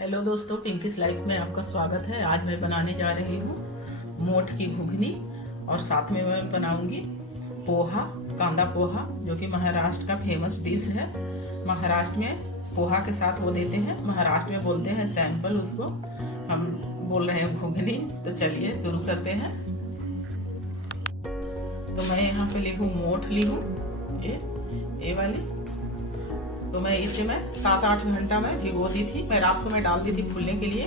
Hello दोस्तों, पिंकीस life में आपका स्वागत है। आज मैं बनाने जा रही हूँ मोठ की घुघनी और साथ में मैं बनाऊंगी पोहा, कांदा पोहा, जो कि महाराष्ट्र का फेमस डिश है। महाराष्ट्र में पोहा के साथ वो देते हैं, महाराष्ट्र में बोलते हैं सैंपल, उसको हम बोल रहे हैं घुघनी। तो चलिए शुरू करते हैं। तो मैं यहाँ पे ली हूँ मोठ, ली हूँ ये वाली। तो मैं इसे 7-8 घंटा में भिगो दी थी। मैं रात को डाल दी थी फूलने के लिए,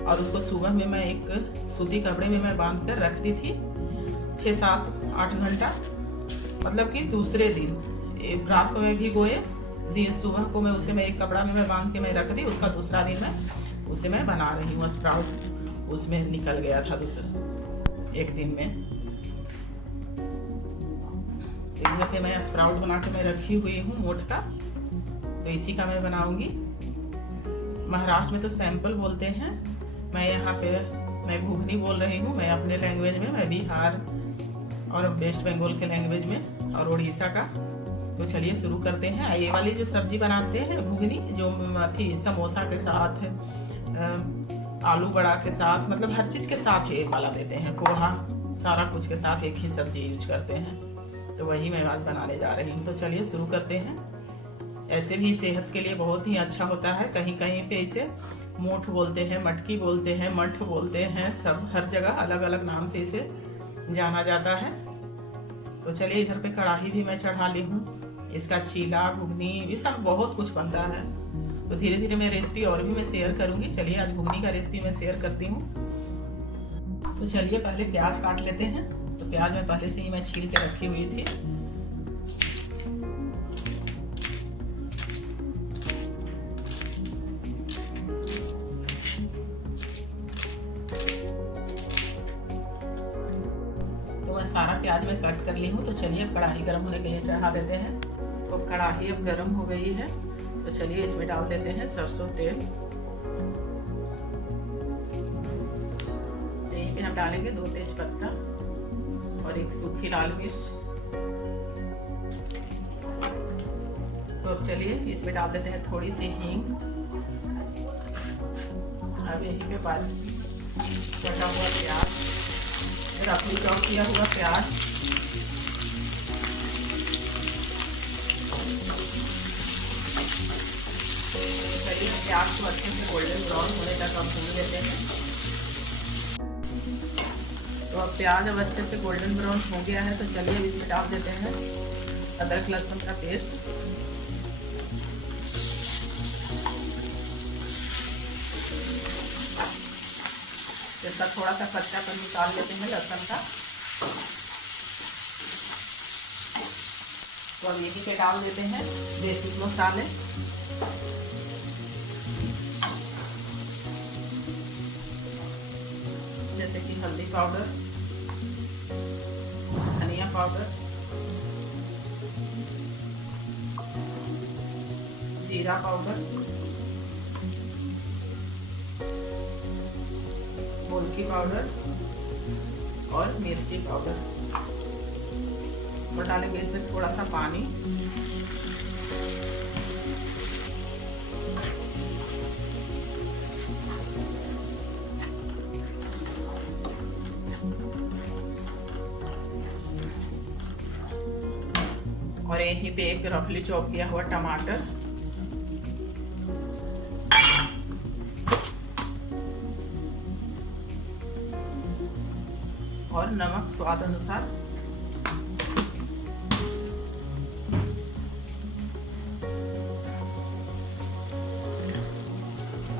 और उसको सुबह में मैं एक सूती कपड़े में मैं बांध कर रख दी थी 6-7-8 घंटा। मतलब कि दूसरे दिन रात को मैं भिगोए, दिन सुबह को मैं उसे एक कपड़ा में बांध के मैं रख दी। उसका दूसरा दिन मैं उसे बना रही हूँ। स्प्राउट उसमें निकल गया था दूसरे एक दिन में। एक पे मैं स्प्राउट बना के मैं रखी हुई हूँ मोठ का। तो इसी का मैं बनाऊंगी। महाराष्ट्र में तो सैंपल बोलते हैं, मैं यहाँ पे मैं घुघनी बोल रही हूँ। मैं अपने लैंग्वेज में, मैं बिहार और वेस्ट बंगाल के लैंग्वेज में और उड़ीसा का। तो चलिए शुरू करते हैं। ये वाली जो सब्जी बनाते हैं घुघनी, जो थी समोसा के साथ, आलू बड़ा के साथ, मतलब हर चीज़ के साथ एक वाला देते हैं। पोहा, सारा कुछ के साथ एक ही सब्जी यूज करते हैं। तो वही मैं आज बनाने जा रही हूँ। तो चलिए शुरू करते हैं। ऐसे भी सेहत के लिए बहुत ही अच्छा होता है। कहीं कहीं पे इसे मोठ बोलते हैं, मटकी बोलते हैं, मठ बोलते हैं, सब हर जगह अलग अलग नाम से इसे जाना जाता है। तो चलिए इधर पे कढ़ाई भी मैं चढ़ा ली हूँ। इसका चीला, घुगनी, इसका बहुत कुछ बनता है। तो धीरे धीरे मैं रेसिपी और भी मैं शेयर करूँगी। चलिए आज घुगनी का रेसिपी मैं शेयर करती हूँ। तो चलिए पहले प्याज काट लेते हैं। तो प्याज में पहले से ही मैं छील के रखी हुई थी। सारा प्याज में कट कर ली हूँ। तो चलिए अब कढ़ाई गर्म होने के लिए चढ़ा देते हैं। तो कढ़ाई अब गर्म हो गई है। तो चलिए इसमें डाल देते हैं सरसों तेल। यहीं पे हम डालेंगे 2 तेज पत्ता और 1 सूखी लाल मिर्च। तो अब चलिए इसमें डाल देते हैं थोड़ी सी हींग। अब यहीं पे कटा हुआ प्याज, रफली चॉप किया हुआ प्याज, चलिए प्याज को अच्छे से गोल्डन ब्राउन होने तक हम भून लेते हैं। तो अब प्याज अब अच्छे से गोल्डन ब्राउन हो गया है। तो चलिए अब इसमें डाल देते हैं अदरक लहसुन का पेस्ट। इसका थोड़ा सा कच्चापन निकाल लेते हैं लहसुन का। तो अब यही पे डाल देते हैं बेसिक मसाले। जैसे कि हल्दी पाउडर, धनिया पाउडर, जीरा पाउडर, गोलकी पाउडर और मिर्ची पाउडर। और डालेंगे इसमें थोड़ा सा पानी। और यहीं पे एक रफली चॉप किया हुआ टमाटर, और नमक स्वाद अनुसार।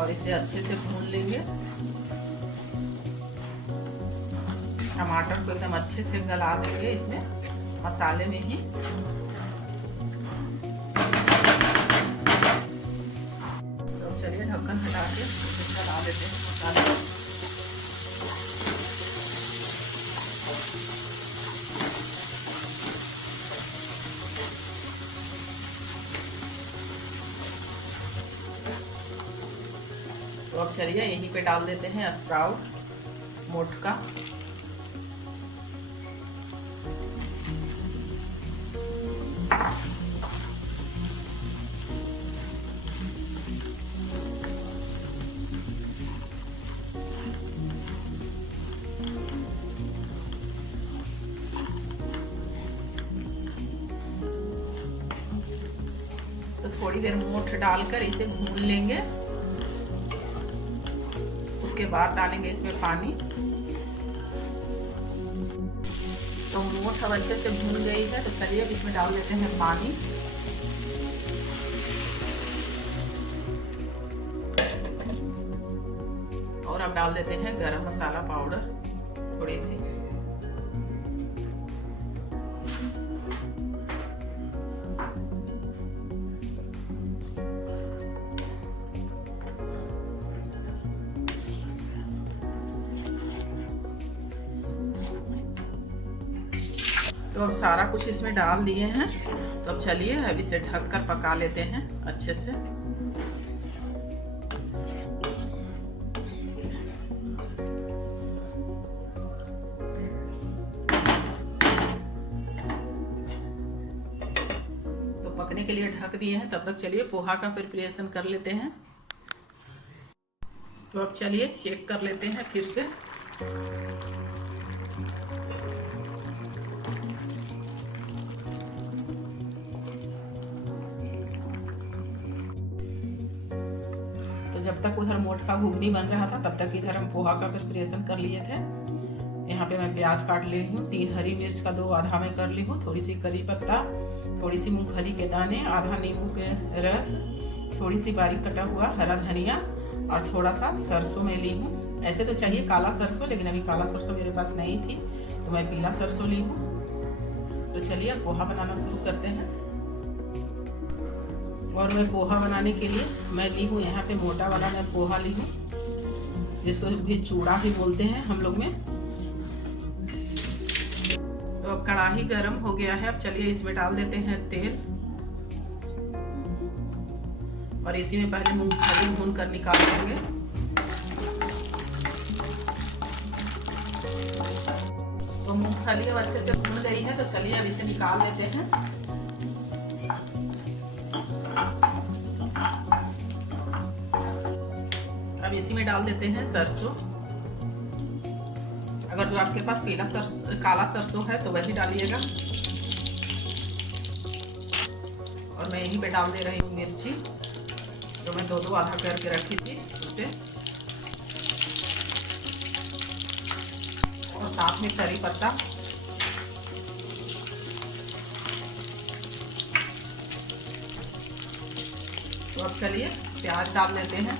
और इसे अच्छे से भून लेंगे। टमाटर को एकदम अच्छे से गला देंगे इसमें मसाले में ही। तो चलिए ढक्कन हटा के गला देते हैं मसाले। तो अब चलिए यहीं पे डाल देते हैं स्प्राउट मोठ का। थोड़ी देर मोठ डालकर इसे भून लेंगे। उसके बाद डालेंगे इसमें पानी। तो मोठ अब अच्छे से भून गई है, तो चलिए अब इसमें डाल देते हैं पानी। और अब डाल देते हैं गरम मसाला पाउडर थोड़ी सी। तो अब सारा कुछ इसमें डाल दिए हैं, तो अब चलिए अब इसे ढककर पका लेते हैं अच्छे से। तो पकने के लिए ढक दिए हैं, तब तक चलिए पोहा का प्रिपरेशन कर लेते हैं। तो अब चलिए चेक कर लेते हैं फिर से। जब तक उधर मोठ का घुगनी बन रहा था, तब तक इधर हम पोहा का प्रिपरेशन कर लिए थे। यहाँ पे मैं प्याज काट ली हूँ, 3 हरी मिर्च का 2 आधा में कर ली हूँ, थोड़ी सी करी पत्ता, थोड़ी सी मूंगफली के दाने, आधा नींबू के रस, थोड़ी सी बारीक कटा हुआ हरा धनिया और थोड़ा सा सरसों में ली हूँ। ऐसे तो चाहिए काला सरसों, लेकिन अभी काला सरसों मेरे पास नहीं थी, तो मैं पीला सरसों ली हूँ। तो चलिए अब पोहा बनाना शुरू करते हैं। और मैं पोहा बनाने के लिए मैं ली हूँ यहाँ पे मोटा वाला मैं पोहा ली हूँ, जिसको भी चूड़ा भी बोलते हैं हम लोग में। तो अब कढ़ाई गरम हो गया है, अब चलिए इसमें डाल देते हैं तेल। और इसी में पहले मूंगफली भून कर निकाल लेंगे। तो मूंगफली अब अच्छे से भून गई है, तो चलिए अब इसे निकाल लेते हैं। अब इसी में डाल देते हैं सरसों। अगर जो आपके पास काला सरसों है तो वही डालिएगा। और मैं यहीं पे डाल दे रही हूँ मिर्ची, जो मैं 2-2 आधा करके रखी थी उसे। और साथ में करी पत्ता। तो अब चलिए प्याज डाल लेते हैं।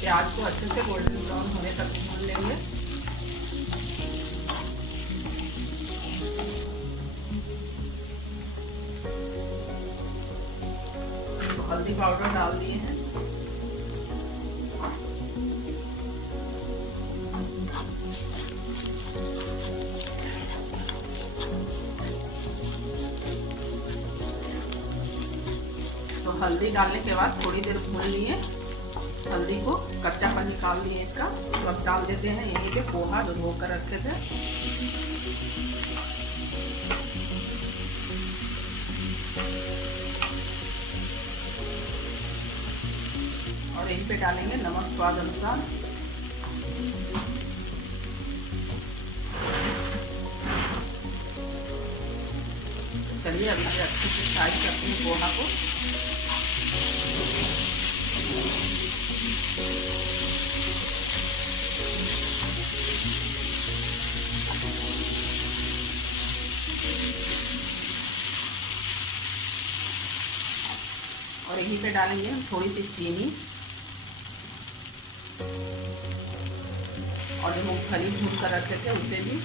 प्याज को अच्छे से गोल्डन ब्राउन होने तक भून लेंगे। तो हल्दी पाउडर डाल दिए हैं। तो हल्दी डालने के बाद थोड़ी देर भून लिए, हल्दी को कच्चापन निकाल लिए इसका। तो अब डाल देते हैं यहीं पे पोहा जो धो कर रखे थे। और यहीं पे डालेंगे नमक स्वाद अनुसार। चलिए अभी अच्छे से फ्राई करते हैं पोहा को। और यहीं पे डालेंगे हम थोड़ी सी चीनी और जो मूंगफली भून कर रखे थे उसे भी।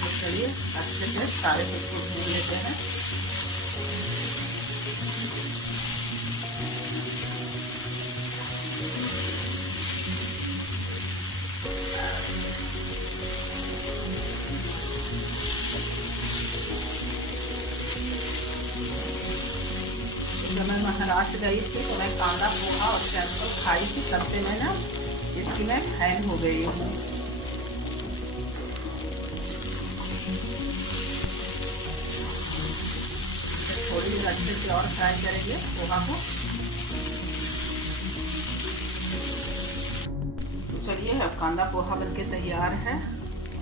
तो चलिए अच्छे से सारे कुछ भून लेते हैं। जब मैं महाराष्ट्र गई थी तो मैं कांदा पोहा और सैंपल खाई थी, तब से मैं ना इसकी मैं फैन हो गई हूँ। थोड़ी देर अच्छे से और फ्राई करेंगे पोहा को। चलिए अब कांदा पोहा बनके तैयार है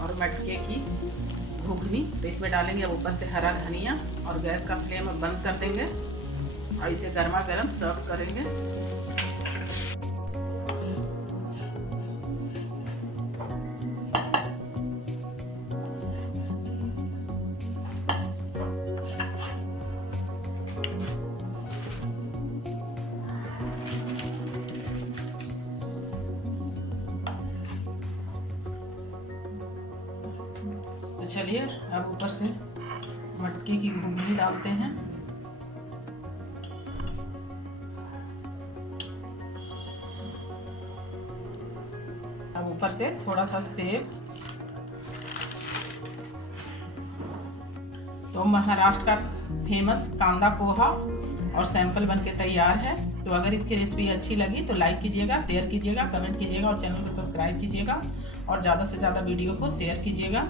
और मटके की घुघनी। तो इसमें डालेंगे अब ऊपर से हरा धनिया और गैस का फ्लेम अब बंद कर देंगे और इसे गर्मा गर्म सर्व करेंगे। तो चलिए अब ऊपर से मटके की घुघनी डालते हैं। अब ऊपर से थोड़ा सा सेव। तो महाराष्ट्र का फेमस कांदा पोहा और सैंपल बनके तैयार है। तो अगर इसकी रेसिपी अच्छी लगी तो लाइक कीजिएगा, शेयर कीजिएगा, कमेंट कीजिएगा और चैनल को सब्सक्राइब कीजिएगा और ज़्यादा से ज़्यादा वीडियो को शेयर कीजिएगा।